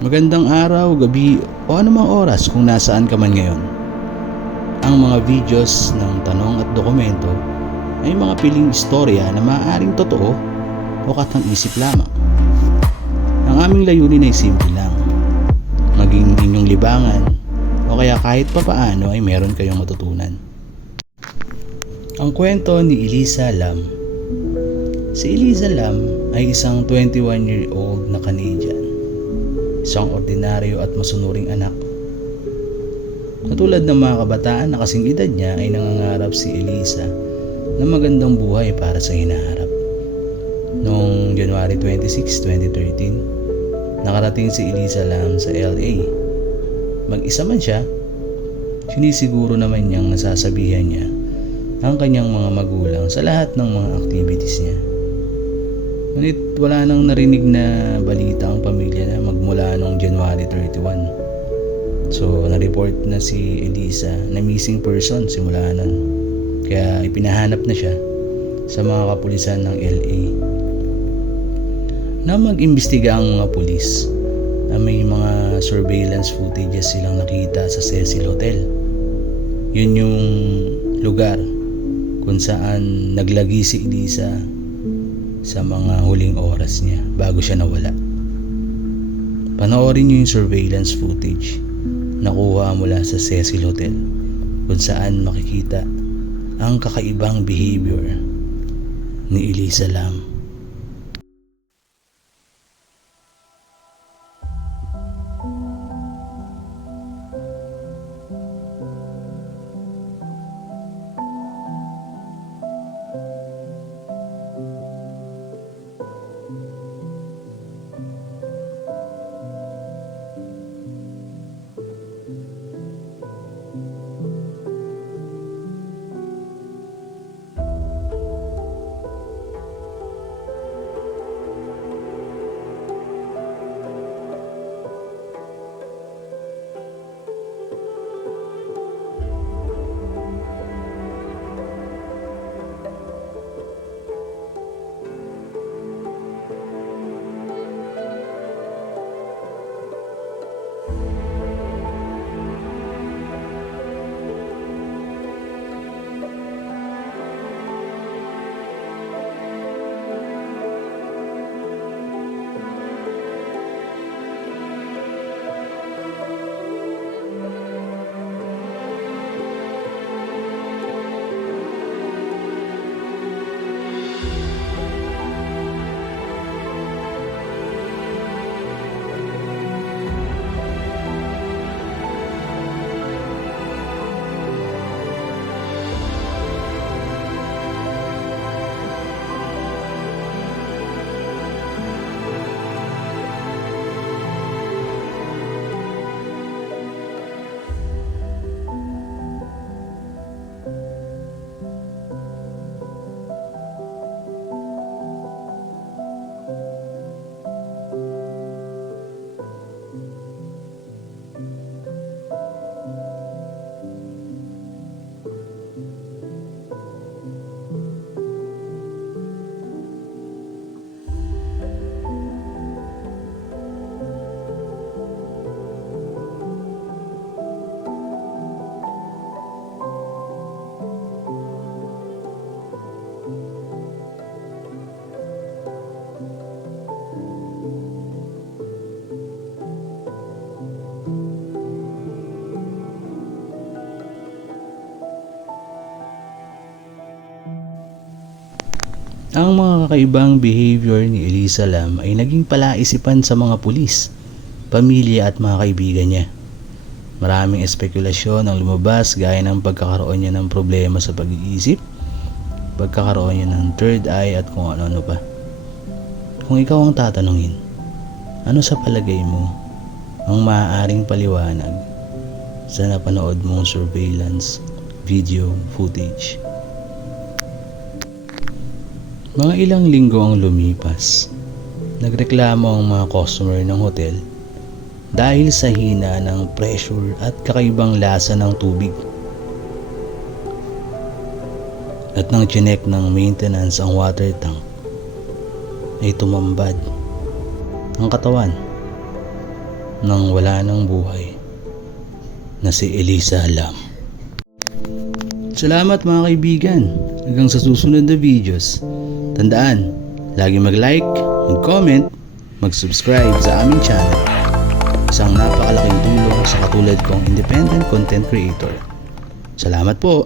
Magandang araw, gabi o anumang oras kung nasaan ka man ngayon. Ang mga videos ng tanong at dokumento ay mga piling istorya na maaaring totoo o katang-isip lamang. Ang aming layunin ay simple lang, maging inyong libangan o kaya kahit papaano ay meron kayong matutunan. Ang kwento ni Elisa Lam. Si Elisa Lam ay isang 21-year-old na Canadian. Isang ordinaryo at masunuring anak. Katulad ng mga kabataan na kasing edad niya ay nangangarap si Elisa na magandang buhay para sa hinaharap. Noong January 26, 2013, nakarating si Elisa Lam sa LA. Mag-isa man siya, sinisiguro naman niyang nasasabihan niya ang kanyang mga magulang sa lahat ng mga activities niya. Ngunit wala nang narinig na balita ang pamilya na magmula noong January 31. So na-report na si Elisa na missing person simula nun. Kaya ipinahanap na siya sa mga kapulisan ng LA. Na mag-imbestiga ang mga pulis na may mga surveillance footages silang nakita sa Cecil Hotel. Yun yung lugar kung saan naglagi si Elisa sa mga huling oras niya bago siya nawala. Panoorin niyo yung surveillance footage nakuha mula sa Cecil Hotel kung saan makikita ang kakaibang behavior ni Elisa Lam. Ang mga kakaibang behavior ni Elisa Lam ay naging palaisipan sa mga pulis, pamilya at mga kaibigan niya. Maraming espekulasyon ang lumabas gaya ng pagkakaroon niya ng problema sa pag-iisip, pagkakaroon niya ng third eye at kung ano-ano pa. Kung ikaw ang tatanungin, ano sa palagay mo ang maaaring paliwanag sa napanood mong surveillance video footage? Mga ilang linggo ang lumipas. Nagreklamo ang mga customer ng hotel dahil sa hina ng pressure at kakaibang lasa ng tubig. At nang chinek ng maintenance ang water tank, ay tumambad ang katawan nang wala ng buhay na si Elisa Lam. Salamat mga kaibigan. Hanggang sa susunod na videos. Tandaan, lagi mag-like, mag-comment, mag-subscribe sa aming channel. Isang napakalaking tulong sa katulad kong independent content creator. Salamat po!